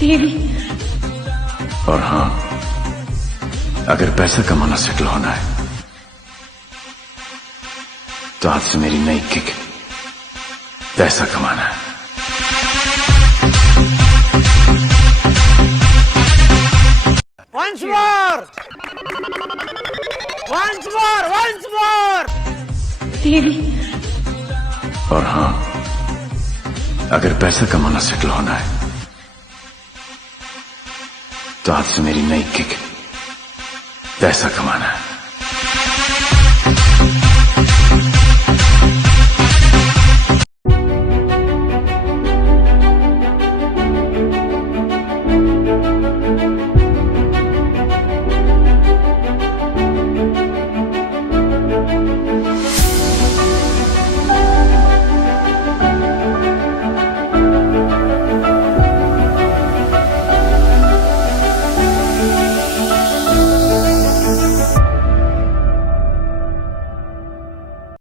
देवी। और हाँ, अगर पैसा कमाना सेटल होना है तो आज से मेरी नई किक पैसा कमाना है। Once more! Once more! Once more! देवी। और हाँ, अगर पैसा कमाना सेटल होना है तो आज से मेरी नई किक पैसा कमाना है।